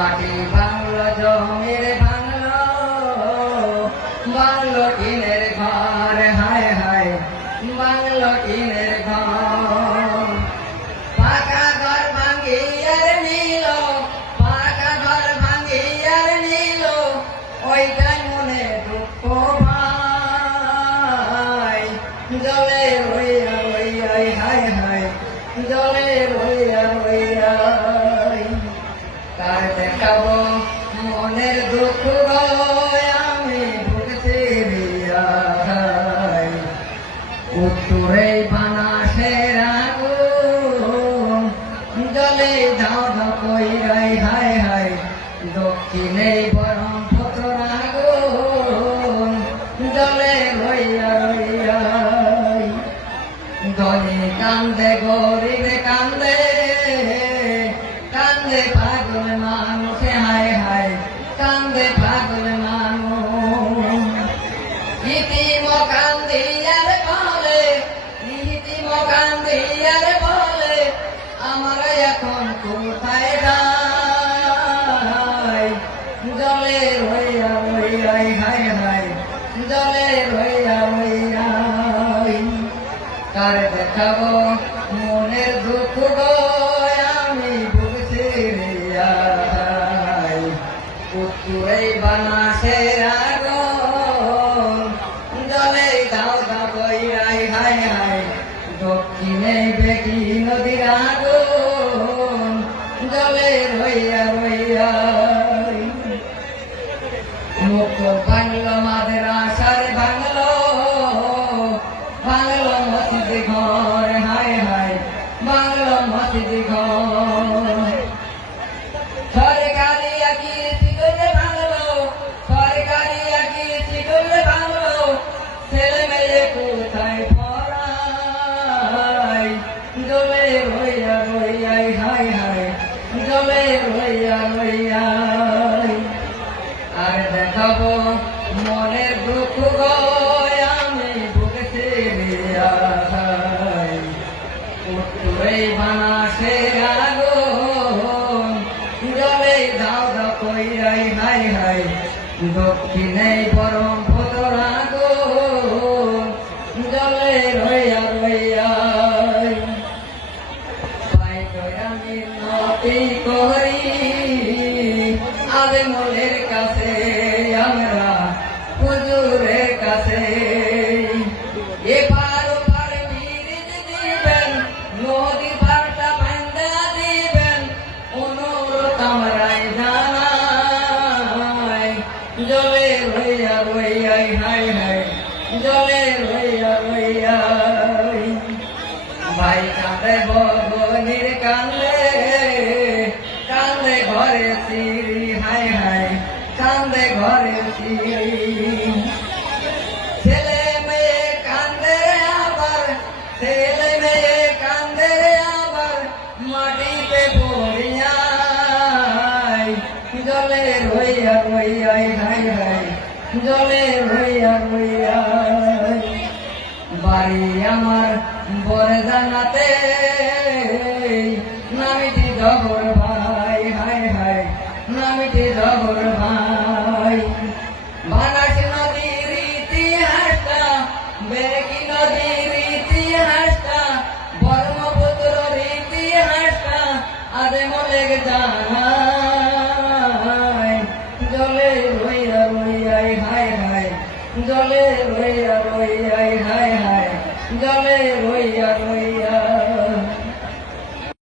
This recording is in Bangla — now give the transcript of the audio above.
মাটি বাংলো জমির বাংলো, বাংলো টিনের ঘর, হায় হায় বাংলো টিনের ঘর। পাকা ঘর ভাঙিয়ার নিল, পাকা ঘর ভাঙিয়ার নিল, ওইটাই মনে দুঃখ ভাই। জলে রইয়া রইয়াই হায় হায়, জলে রইয়া রইয়াই। কার দেখাবো মনের দুঃখ আমি ভুগতে রিয়াই। উত্তরে বানাসের আগুন, জলে ধাও ধাও কইরাই হায় হায়। দক্ষিণে ব্রহ্মপুত্র আগুন, জলে রইয়া রইয়াই। ধনী কান্দে গরিব কান্দে, কান্দে পাগল মানুষ হায় হায়, কান্দে পাগল মানুষ। ইতিম কান্দিয়ার বলে, ইতিম কান্দিয়ার বলে, আমার এখন কোথায় যাই। জলে রইয়া রইয়াই হায় হায়, জলে রইয়া রইয়াই। কার দেখাবো মনের দুঃখ আমি ভুগছি রিয়াই। উত্তরে বানাসের আগুন, জলে দাও দাও কইরাই হায় হায়। দক্ষিণে বেটি নদীর আগুন, জলে রইয়া রইয়াই। মুক্ত বাংলো মাদ্রাসার বাংলো, বাংলো মসজিদ ঘর হায় হায়, বাংলো মসজিদ ঘর। সরকারি একই শিকলে বাংলো, সরকারি একই শিকলে বাংলো, ছেলে মেয়ে কোথায় পড়াই। জলে রইয়া রইয়াই হায় হায়, জলে রইয়া রইয়াই। আর দেখাবো মনের দুঃখ আমি ভুগছি রিয়াই। উত্তরে বানাসের আগুন, জলে দাও দাও কইরাই হায় হায়। দক্ষিণে ব্রহ্মপুত্র আগুন, জলে রইয়া রইয়াই। আমি নতি করি আলেমুলের কাছে, আমরা হুজুরের কাছে। এপার ওপার ব্রিজ দিবেন, নদী পাড়টা বান্ধা দিবেন, অনুরোধ আমরাই জানাই। জলে রইয়া রইয়াই হায় হায়, জলে রইয়া রইয়াই। ভাই কাঁদে বগনির কান্দে, কান্দে ঘরে সিঁড়ি হায় হায়, কান্দে ঘরে সিঁড়ি। ছেলে মেয়ে কান্দে আবার, ছেলে মেয়ে কান্দে আবার, মাটিতে পড়িয়াই। জলে রইয়া রইয়াই হায় হায়, জলে রইয়া রইয়াই। বাড়ি আমার বরদানাতে, নামিটি জবর ভাই হায় হায়, নামিটি জবর ভাই। বানাস নদীর ইতিহাসটা, বেকি নদীর ইতিহাসটা, ব্রহ্মপুত্রর ইতিহাসটা আদেমলেগ জানাই। জলে রইয়া রইয়াই হায় হায়, জলে রইয়া রইয়াই হায় হায়, জলে রইয়া রইয়া।